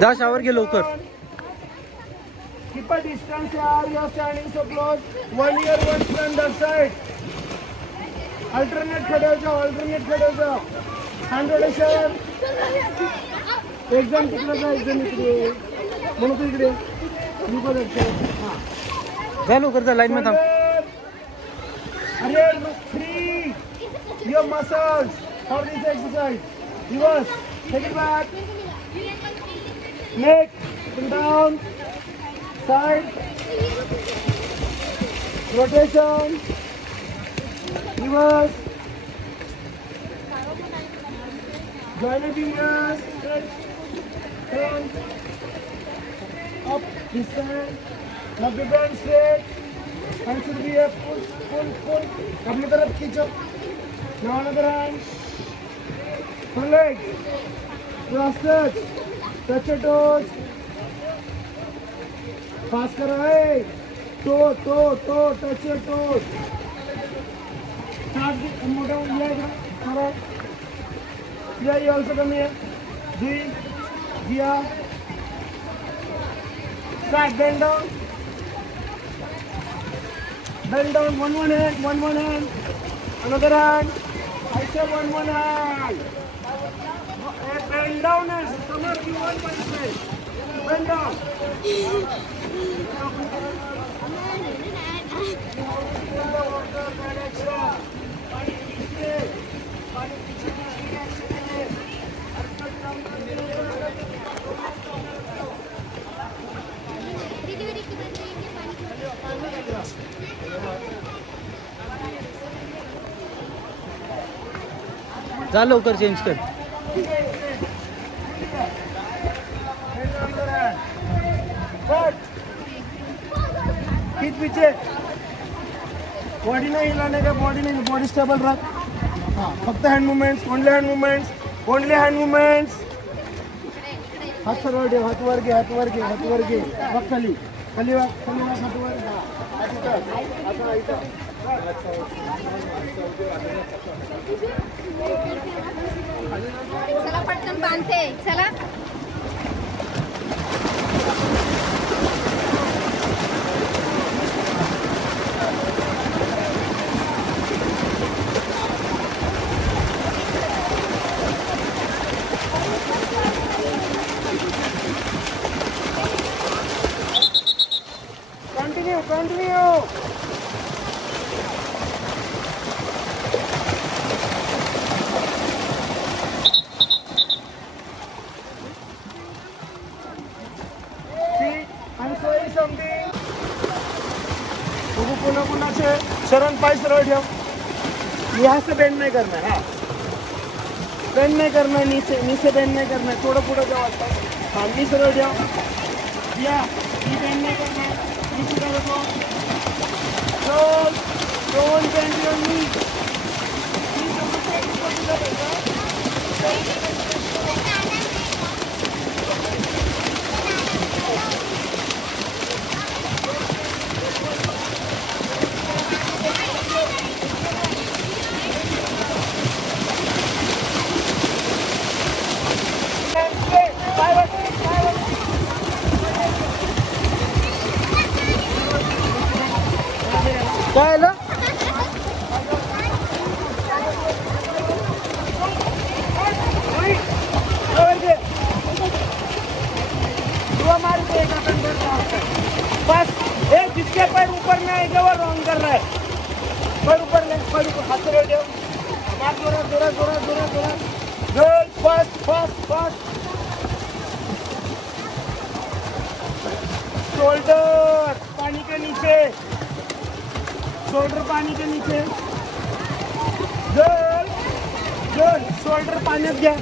जा शावर घे लवकर. Keep a distance here. You are standing so close. One here, one stand that side. Alternate खड़े हो जाओ. Alternate खड़े हो जाओ. Hand rotation. एक जण तिकडे जा, एक जण इकडे. म्हणून तू इकडे. मी पण इकडे. हां. जा लवकर जा लाईन मध्ये थांब. अरे free your muscles for this exercise. Reverse. Take it back. Neck. Down. Side. Rotation. Reverse. Join the fingers. Turn. Up. This side. Now the bend straight. Hand should be up. Pull. अपनी तरफ खींचो. Now another hand. Full leg. Cross touch. Touch your toes. Pass करो है. Toe. Touch your toes. Start the मोटा leg. करो. Yeah, you also come here. Gia. Start. Bend down. Bend down. One hand. Another hand. I say one hand. Bend down and come up. You one side. Bend down. जा लवकर change कर. खींच पीछे. Body नहीं हिलाने का. Body stable रख. हाँ, फक्त hand movements. Only hand movements. हात सरळ ठेव. हात वर घे. बघ खाली वाग. हात वर. चला पटकन बांधते. चला कंटिन्यू. पुन्हा शरण पाय सरळ ठेव. यहाँ से बेंड नहीं करना है. हाँ, बेंड नहीं करना है. नीचे बेंड नहीं करना है. थोड़ा पुढे जाओ. हाँ, नी सरळ ठेव. या नी बेंड नहीं करना है. नीचे का देखो. Don't bend your knee. काय आलं? बस जिसके पैर ऊपर में आएगा वो रॉन्ग कर रहा है. पैर ऊपर हाथ से बैठो. मार जोरा. गुड. फास्ट. शोल्डर पानी के नीचे. गुड. शोल्डर पाण्यात घ्या.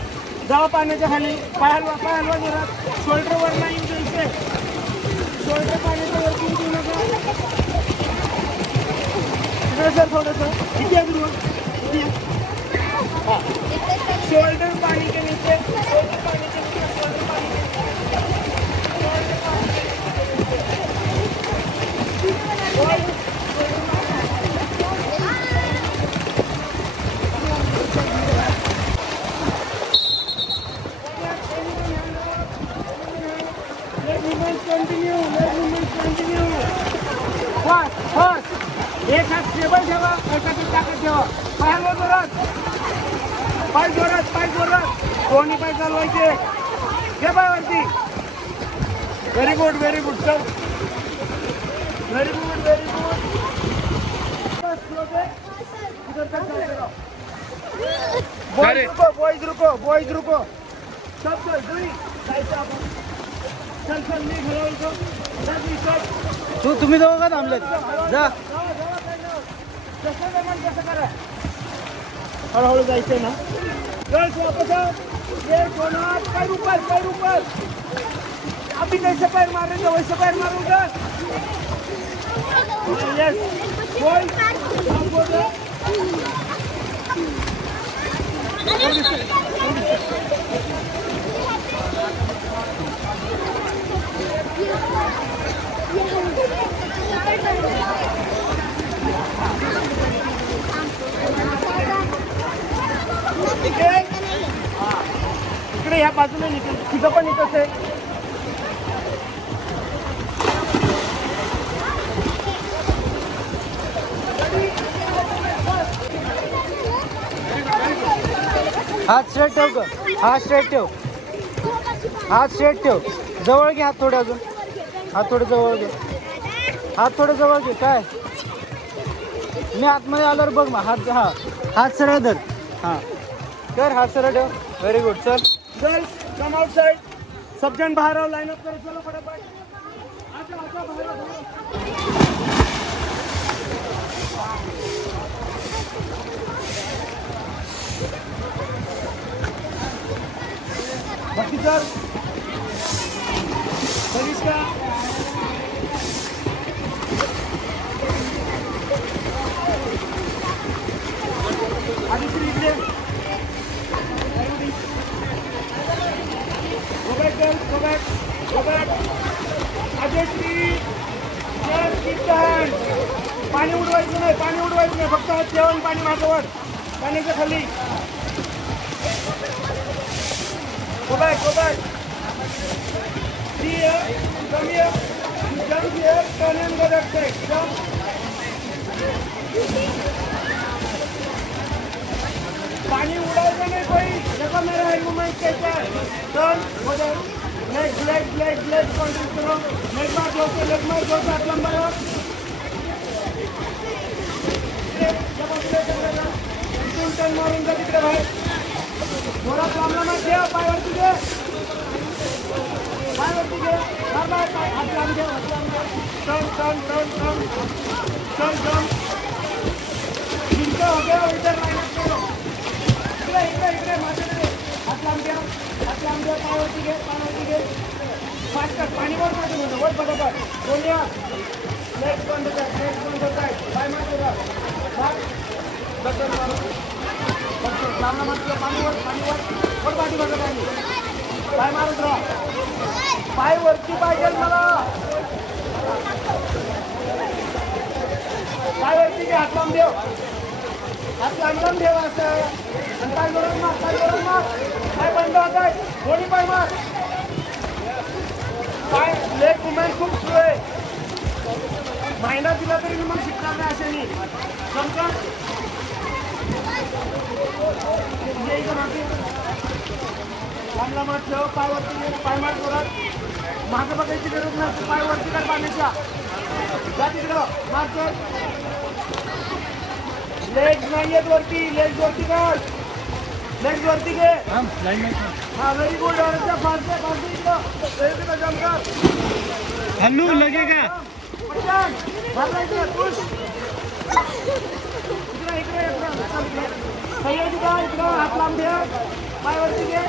जावा पाण्याच्या खाली. पाय हलवा जोरात. शोल्डर वर नाही येऊ द्यायचे. शोल्डर पाण्याच्या वरती येऊ नका. इकडे सर थोडंसं. इथे या ध्रुव. शोल्डर पानी के नीचे. एक हात स्टेबल ठेवा, एकाची ताकद ठेवा. पायावर जोरात, पाय जोरात, पाय जोरात. दोन्ही पाय चालवायचे. घे पाय वरती. Very good, very good. चल, very good, very good. Boys रुको, बॉयज रुको, बॉयज रुको. सब चल, जुई जायचं आपण. चल चल, मी घालवतो. चल मी चल. तुम्ही दोघं का थांबलेत जा. कसं जमन कसं करा. हळूहळू जायचं ना. गर्ल्स वापस आओ. ये कोणात पैर ऊपर. अभी कैसे पैर मारेंगे वैसे पैर मारूंगा. यस बोल. इकडे ह्या बाजूने निघेल. तिथं पण इथंच आहे. हात स्ट्रेट ठेव ग. हात स्ट्रेट ठेव. हात स्ट्रेट ठेव. जवळ घे हात थोडे अजून. हात थोडे जवळ घे. हात थोडे जवळ घे. काय मी आतमध्ये आल्यावर बघ मग हात. हा हात सरळ धर. हां कर. हात सरळ ठेव. Very good. चल गर्ल्स कम आउटसाइड. सब जन बाहर आओ. लाइन अप करो. चलो फटाफट. आजा बाहर आओ. बाकी सर सरिष्का आदिश्री इकडे. Go back, girls. Go back. Go back. Adishree just keep the hands. पाणी उडवायचं नाही. पाणी उडवायचं नाही. फक्त हात ठेवा आणि पाणी मागवर. पाण्याच्या खाली. Go back, go back. See here, come here. You jump here, turn and go that side. Jump. पानी उड़ाएगा नहीं कोई. देखो मेरा हेड मूवमेंट कैसा है. Turn, go there. Leg, control करो. Leg मार दो से हाथ लंबा हो. जब अपने करेगा, इथून टर्न मारून जा तिकडे बाहेर. जोरात लांबला मत घे. पाय वरती घे. मार पाय. हात लांब घे. टर्न. जिनका हो गया इधर लाइन अप करो. इकडे माझ्याकडे. हात लांब घ्या. पाय वरती घे. फास्ट पाणी वर पाठवून वर फटाफट. बोलिया लेग बंद कर. पाय मार जोरात. बटन मारो. लांबला मत घे. पाणी वर पाठी बघा. पाय मारत राहा. पाय वरती पाहिजे मला. पाय वरती घे. हात लांब ठेव. असं. आणि पाय जोरात मार. पाय बंद होत आहे. दोन्ही पाय मार. पाय लेग मुवमेंट खूप सुरू आहे. महिना दिला तरी मी मग शिकणार नाही अशाने. समजा लांबला मार ठेव. पाय वरती घे. पाय मार जोरात. मागं बघायची गरज नाही. पाय वरती कर पाण्याच्या. जा तिकडं. मार कर. लेग नाही आहेत वरती. लेग वरती कर. लेग वरती घे. हा व्हेरी गुड. फास्ट इकडं. जम कर. हल्लू लगेगा. पटकन मारायचं. पुश. इकडे सह्याची का इकडं. हात लांब ठेव. पाय वरती घे.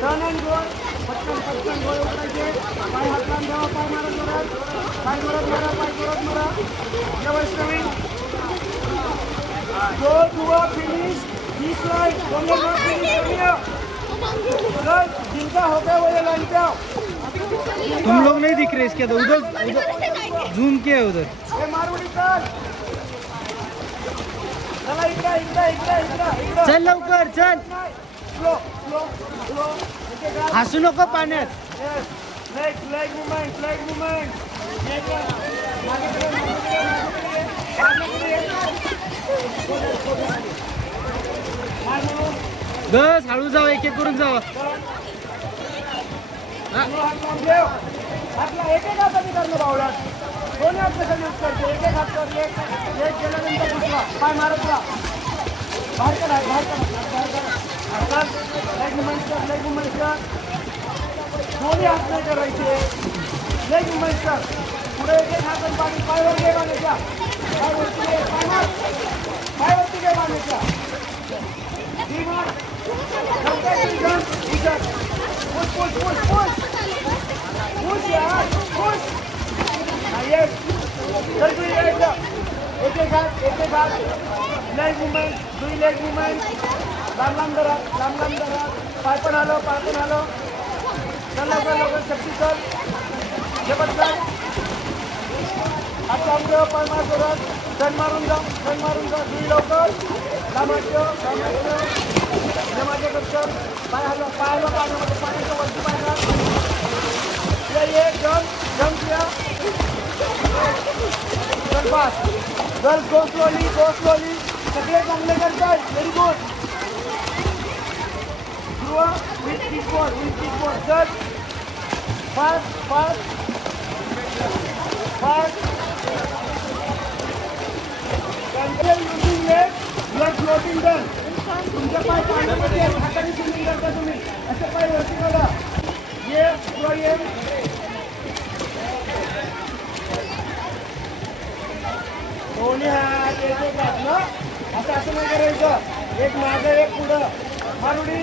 टर्न अँड गोल. पटकन गोल उतरायचे. पाय हात लांब ठेवा. पाय मारा जोरात. पाय जोरात मारा. वैष्णवी जो हुआ फिनिश. दिस लाइन. जिनका हो गया वो ये लाइन पे आओ. तुम लोग नहीं दिख रहे इसके अंदर. उधर जूम किया है उधर. मारवडी कर. चला इकडे. चल लवकर चल. स्लो. हसू नको पाण्यात. leg movement, leg movement. मागे बस हळू जावा एक एक करून जावा हातला एक एक हाताने करणं बावळ्यात दोन्ही हात कशा यूज करते एक एक हात कर एक केल्यानंतर दुसरा पाय मारत राहा बाहेर करा लेग मुवमेंट कर दोन्ही हात नाही करायचे लेग मुवमेंट कर पुढे एक एक हात पाणी पायवर घे मानायच्या पाय वरती घे पाय वरती घे मानायच्या Push yaar, push. Yes. एक एक हात leg movement, दुई leg movement. लांब धरा. पाय पण आलो. चल लवकर शक्ती चल. हे बदला. हात लांब ठेव, पाय मार जोरात. टर्न मारून जा. दुई लवकर. लांब ठेव. हे माझ्याकडे चल. पाय हलव. पाण्याच्या वरती पाय घाल. ये जंप किया चल पास गर्ल्स गो स्लोली सगळे चांगले करतात very good Dhruv with kickboard चल fast control using leg you are floating done तुमच्या पाय पाण्यामध्ये हाताने स्विमिंग करता तुम्ही असे पाय वरती काढा ये दोन्ही हात एक एक हात ना असं नाही करायचं एक मागं एक पुढं मारुडी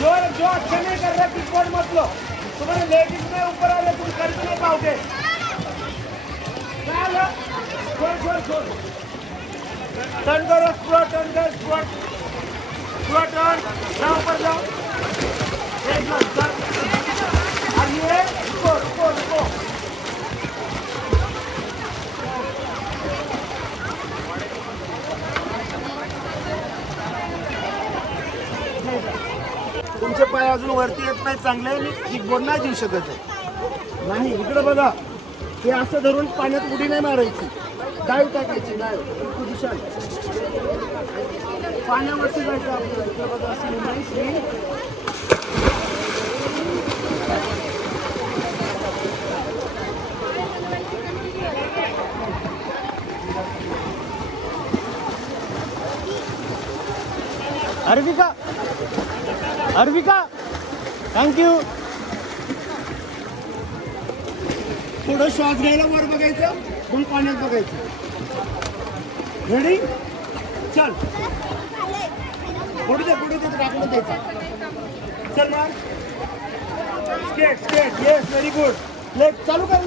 जो अच्छा नहीं कर रहा किकबोर्ड मत लो तुम्हारे लेडीज में ऊपर आ रहे तुम कर भी नहीं पाओगे छोड़ टर्न करो स्क्वाट टर्न जाओ ऊपर जाओ एक अब ये रुको तुमचे पाय अजून वरती येत नाही चांगले मी किकबोर्ड नाही देऊ शकत नाही इकडे बघा हे असं धरून पाण्यात उडी नाही मारायची डाव टाकायची पोझिशन पाण्यावरती जायचं आपल्याला इकडे बघा असं नाही अर्विका थँक्यू थोडं श्वास घ्यायला वर बघायचं मग पाण्यात बघायचं रेडी चल पुढे दे टाकलं द्यायचं चल मार skate yes very good leg चालू कर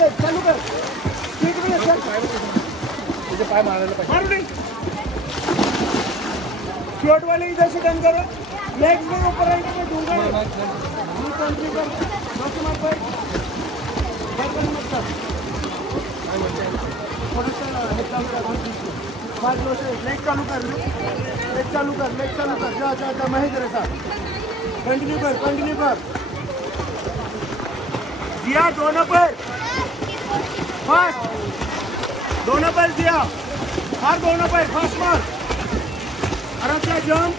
स्पीड मध्ये चल तुझे पाय मारायला पाहिजे शॉर्ट वाले इधर से डन करो लेग में ऊपर आएंगे तो दूंगा नहीं कंट्री कर बाकी मत भाई बैकल मत कर थोड़ा सा हेड डाउन कर पांच लो से लेग चालू कर जा मैं तेरे साथ कंटिन्यू कर दिया दोनों पर फास्ट दोनों पर दिया मार दोनों पर फास्ट मार अरे जंप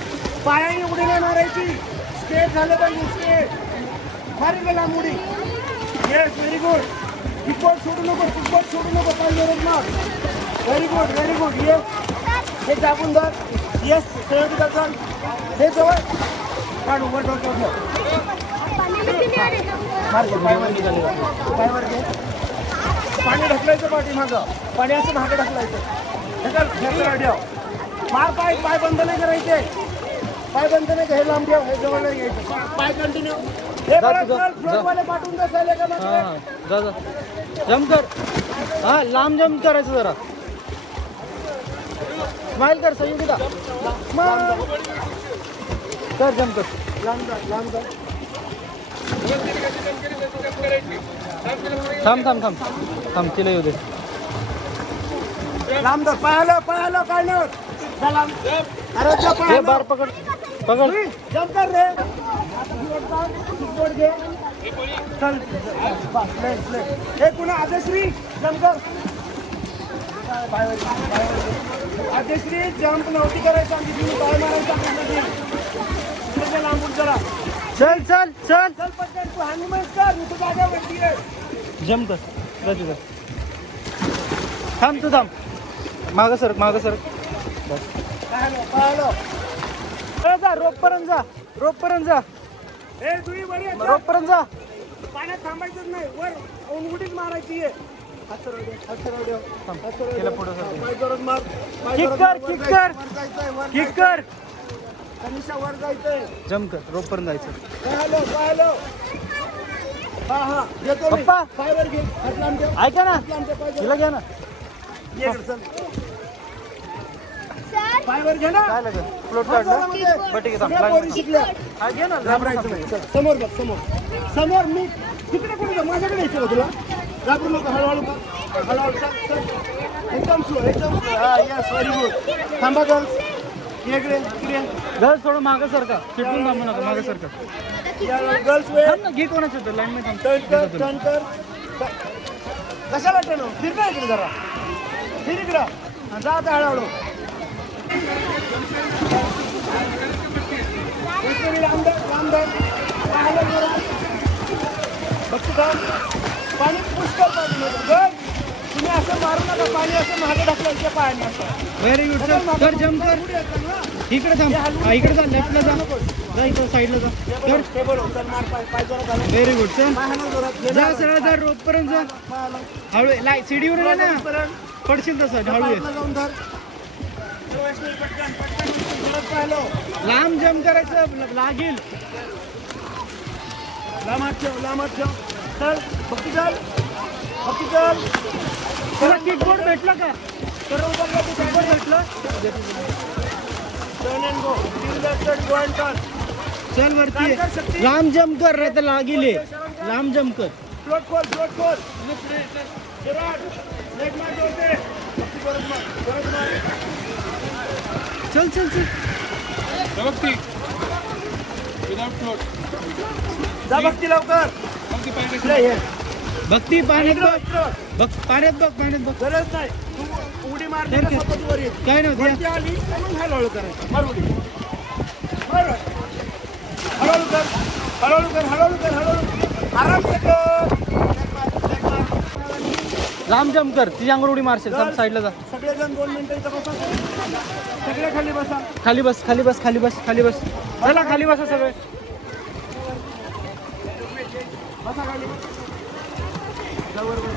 पायाने उडी नाही मारायची स्टेट झालं पाहिजे स्टेट मारी गेला उडी येस व्हेरी गुड किकबोर्ड सोडू नको पाहिजे मार व्हेरी गुड येस हे दाबून धर येस सहयोग कर हे जवळ काढू वर डोक्यावर मार घे पायवर घे पाणी ढकलायचं पाठीमागं पाणी असं मागं ढकलायचं मार पाय बंद नाही करायचे हे लांब ठेव हे जवळ नाही यायचं पाय कंटिन्यू हे फ्लोरवाले पाठवून बसायला का जा जम्प कर हा लांब जम्प करायचं जरा स्माइल कर संयुक्ता कर जम्प कर लांब जा थांब तिला येऊ दे लांब धर पाय आलं काय नाही अरे बार पकड जंप कर रे किकबोर्ड घे चल बस लेट लेट हे कुणा आदेश्री जमकर आदेश्री जंप नव्हती करायचं आणि तुम्ही पाय मारायचा लांबून जरा चल चल चल चल पटकन तू हॅन्डमेन्स कर मी तुझ्या जागेवरती आहे जम कर रजू थांब तू थांब मागं सरक बस पाहिलं जा रोप पर्यंत जा हे तुम्ही बरी आहे रोप पर्यंत जा पाण्यात थांबायचंच नाही वर उडीच मारायची आहे हात सरळ दे, हात सरळ दे, हात सरळ दे. केलं पुढं सरळ. पाय जोरात मार पाय किक जोरात कर, मार. किक वर कर. जायचंय, वर किक जायचंय. कर कनिष्ठा वर जायचंय जम कर रोप पर्यंत जायचं पाहिलं हा देतो मी पप्पा. पाय वर घे हात लांब ठेव ऐका ना हात लांब ठेव, पाय तिला घ्या ना जोरात. ये इकडं, चल पाय वर घे ना काय लागेल फ्लोट हात काढला जोरामध्ये. बट ठीक आहे सगळ्या पोरी शिकल्या हा घे ना घाबरायचं नाही चल, समोर बघ समोर मी तिकडे कुठे जा माझ्याकडे यायचं का तुला घाबरू नको हळूहळू कर. हळूहळू चल एकदम स्लो हा यस व्हेरी गुड थांबा गर्ल्स इकडे गर्ल्स थोडं मागं सरका चिटकून थांबू नका मागं सरका गर्ल्स वे थांब ना घे कोणाचं होतं लाईन मध्ये टर्न कर कशाला टर्न फिर ना इकडे जरा फिर इकडं हा, जा आता हळूहळू इकडे लांब धर. हा, हलव जरा. बघतो का पाणी पुष्कळ पाणी मध्ये तुम्ही असं मारू नका पाणी असं मागे ढकलायचं पाणी असं व्हेरी गुड कर जम कर इकडे थांब हा इकडे जा लेफ्टला जा इकडे साईडला जा कर टेबल हो चल मार पाय जोरात घालून व्हेरी गुड चल पाय हलव जोरात जा सरळ जा रोप पर्यंत जा पाय हलव हळू लाय सीडीवर ये ना परत पडशील तसं हळू ये जाऊन धर पटकन जोरात पाय हलव लांब जम करायचं लागेल लांब ठेव चल फक्त चल तुला किकबोर्ड भेटला का तर उतरला तू किकबोर्ड भेटलं turn and go go and turn चल वरती लांब जम कर रे तर लागेल हे. लांब जम कर फ्लोट खोल शिराट लेग मार जोरते फक्त परत मार चल चल चल जा भक्ती लवकर इकडे ये. भक्ती पाण्यात इकडं, बघ इकडं. बघ पाण्यात बघ गरज नाही तू उडी मार तर काय? स्वतःच वर येते काय नव्हती वरती आली तर मग हळूहळू करायचं मार उडी मार. हळूहळू कर आराम से कर लेग मार. लांब जम कर ती अंगावर उडी मारशील चल. साईडला जा सगळेजण 2 मिनिटं इथं बसा सगळे खाली बसा खाली बस चला खाली बसा सगळे बसा खाली जवळ बस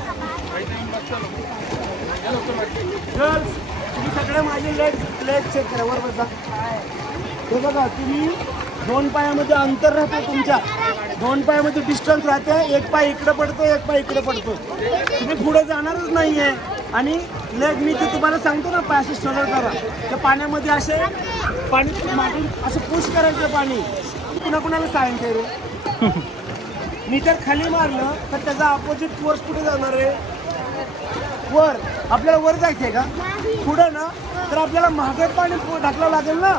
गर्ल्स तुम्ही सगळे माझे लेग चेक करा वर बसा हे बघा तुम्ही 2 पायामध्ये अंतर राहते तुमच्या 2 पायामध्ये डिस्टन्स राहते एक पाय इकडे पडतो एक पाय इकडे पडतो तुम्ही पुढे जाणारच नाहीये आणि लेग मी ते तुम्हाला सांगतो ना पाय असे सरळ करा त्या पाण्यामध्ये असे पाणी मागून असं पुश करायचं पाणी कुणाला सायन्स आहे रे मी जर खाली मारलं तर त्याचा अपोजिट फोर्स कुठे जाणार आहे वर आपल्याला वर जायचं आहे का पुढं ना तर आपल्याला मागे पाणी ढकलावं लागेल ना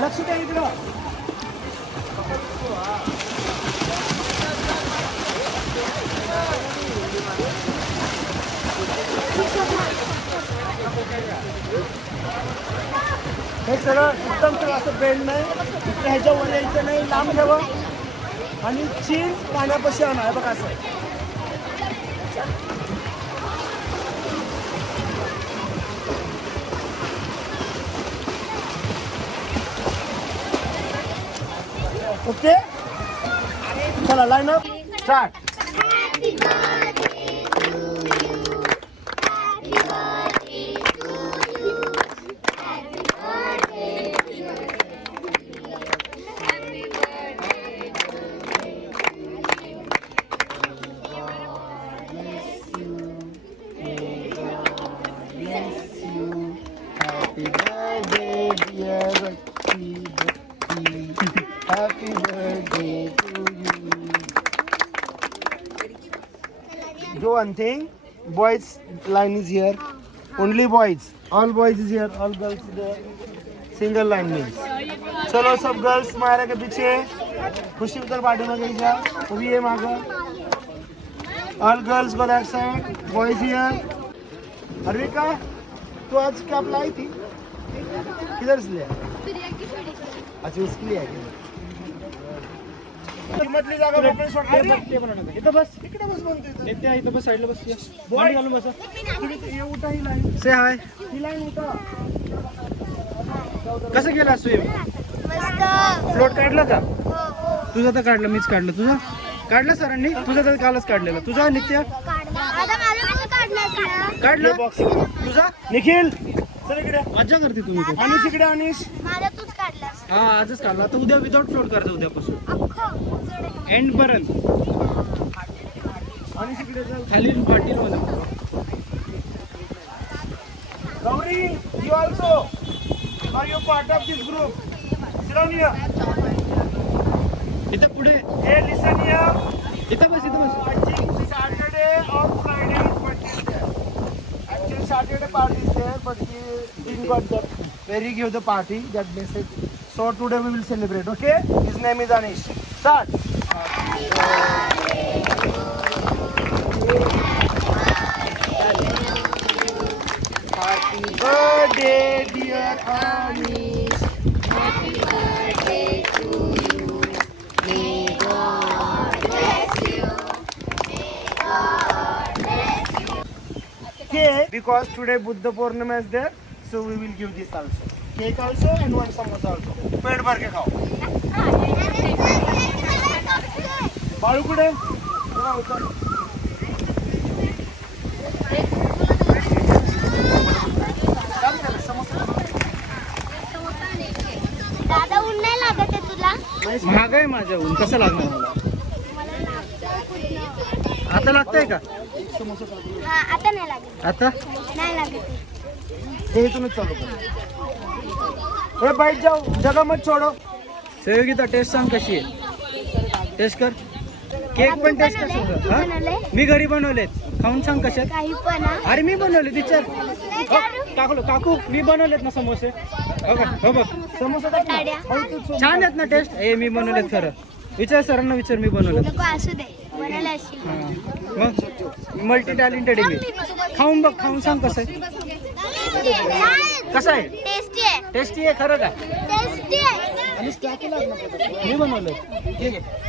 लक्ष द्या इकडं हे सरळ एकदम सरळ असं बेंड नाही इकडे ह्याच्यावर यायचं नाही लांब ठेवा आणि चीन पाण्यापाशी आणा आहे बघा असं ओके चला line up start Happy birthday, dear Bhakti, Happy birthday to you. Do one thing. Boys line is here. Only boys. All boys is here. All girls is there. Single line means. चलो सब girls Myra के पीछे, खुशी उधर party में गई जा, वो भी है मांगा। ऑल गर्ल्स को दैट साइड, बॉयज हियर। अर्विका, तू आज क्या लाई थी? किधर से लिया? अच्छा उसके लिए है। किंमतली जागा मोकळी सोडते. इथं बस इकडे बस म्हणते इथं. नित्या इथं बस साईडला बस या. मांडी घालून बसा. तुम्ही हे उठा ही लाईन. से हाय. ही लाईन उठा. कसं गेला स्विम? फ्लोट काढला का? तुझा तर काढलं, मीच काढलं. तुझा काढला सरांनी? तुझा तर कालच काढलेला. तुझा नित्य काढलं? तुझा निखिल चल इकडे. मज्जा करते तुम्ही तर. अनिश इकडे अनिश. हा आजच काढला. आता उद्या विदाउट फ्लोट करता उद्यापासून एंड पर्यंत. अनिश इकडे चल. खाली पाटील मला. Gauri you also. Are you part of this group? Sit down here. इथं पुढे Hey, listen here. इथं बस इथं बस. I think Saturday or Friday is party there. Actually Saturday party is there, but we didn't got the where he gave the party that message. So today we will celebrate. Okay? His name is Anish. Start. Happy birthday, dear Anish. Happy birthday to you. May God bless you. Cake, because today Buddha Purnima is there, so we will give this also. Cake also and one samosa also. पेट भर के खाओ. बाळू कुठे? चला उतर. दादा ऊन नाही लागत आहे तुला? महाग आहे माझ्या ऊन. कसं लागणार मला? आता लागतंय का? हा आता नाही लागत. आता नाही लागत. हे तुम्ही चालू करा. ए बैठ जाओ, जगह मत छोड़ो. सहयोगिता टेस्ट सांग कशी आहे? टेस्ट कर. केक पण टेस्ट कर सांग. हा? मी घरी बनवलेत. खाऊन सांग कशात? काही पण हा? अरे मी बनवले विचार. काकू काकू मी बनवलेत ना समोसे. हो का? हो बघ समोसा टाक ना. गाड्या. छान आहेत ना टेस्ट. ए मी बनवलेत खरं. विचार सरांना विचार मी बनवलेत. नको असू दे. बनायला असेल. हा. मग मल्टी टॅलेंटेड आहे मी. खाऊन बघ, खाऊन सांग कसं आहे. कसं आहे? टेस्टी आहे. टेस्टी आहे खरं का? टेस्टी आहे. मी बनवलं.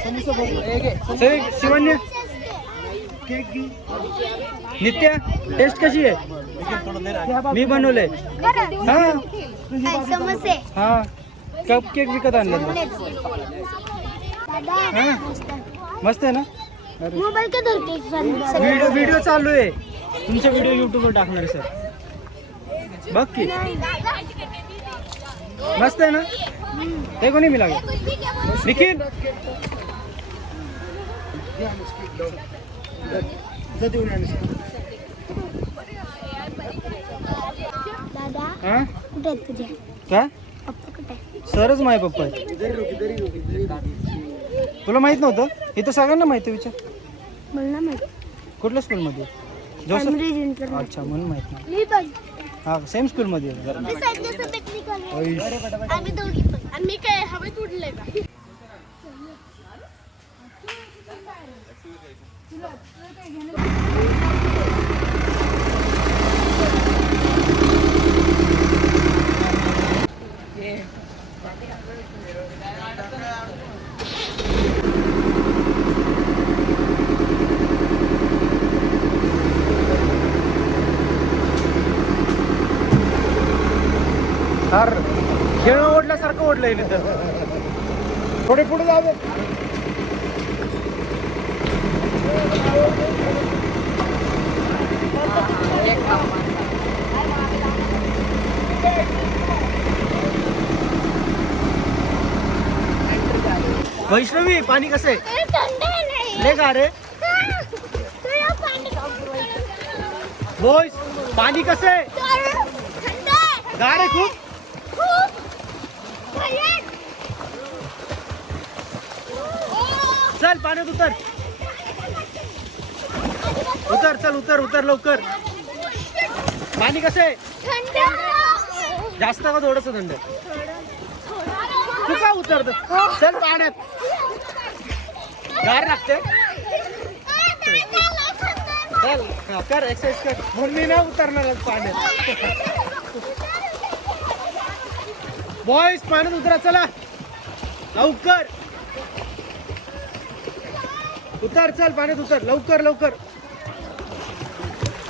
समोसा बघ. शिवन्य केक घे. नित्या टेस्ट कशी आहे? मी बनवले. खरं? हा काय समोसे? हा कप केक विकत आणले. दादा हा मस्त आहे ना? मोबाईल का धरते? व्हिडिओ चालू आहे. तुमचा व्हिडिओ युट्यूबवर टाकणार आहे सर. बघ की मस्त आहे ना? ते कोणी मी लागेल? निखिल जा देऊन अनिश. दादा हा कुठे आहेत तुझे काय? पप्पा कुठे आहे? सरच माझे पप्पा आहे. तुला माहित नव्हतं? इथं सगळ्यांना माहिती आहे. विचार. मला नाही माहिती. कुठल्या स्कूलमध्ये? जोसफ. Primary junior. अच्छा म्हणून माहित नाही. मी पण. हा सेम स्कूलमध्ये आहे जरा. मी सायन्सचं टेक्निकल आहे. ऐश. आम्ही दोघी पण. आणि मी काय हवेत उडले का? सर खेळ ओढल्यासारखं ओढलंय मी तर. थोडे पुढे जावे. वैष्णवी पाणी कसं आहे? थंड नाही. ले का रे बॉयज पाणी कसं आहे? गार आहे खूप. चल पाण्यात उतर. उतर चल उतर उतर लवकर. पाणी कसं आहे? जास्त का थोडस थंड तू का उतरत चल पाण्यात गार लागते चल हा, कर एक्सरसाइज कर म्हणून मी नाही उतरणार आज पाण्यात बॉयज पाण्यात उतरा चला लवकर उतर चल पाण्यात उतर लवकर लवकर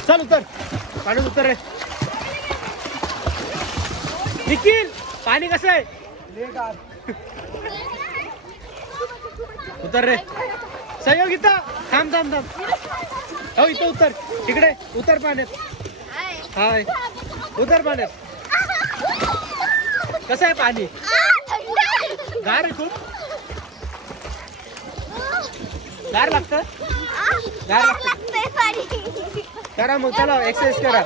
चल उतर पाण्यात उतर रे निखिल पाणी कसं आहे उतर रे सहयोग इथं थांब थांब थांब हो इथं उतर तिकडे उतर पाण्यात हाय उतर पाण्यात कसं आहे पाणी गार आहे खूप गार लागतं गार लागतं करा मग चला एक्सरसाइज करा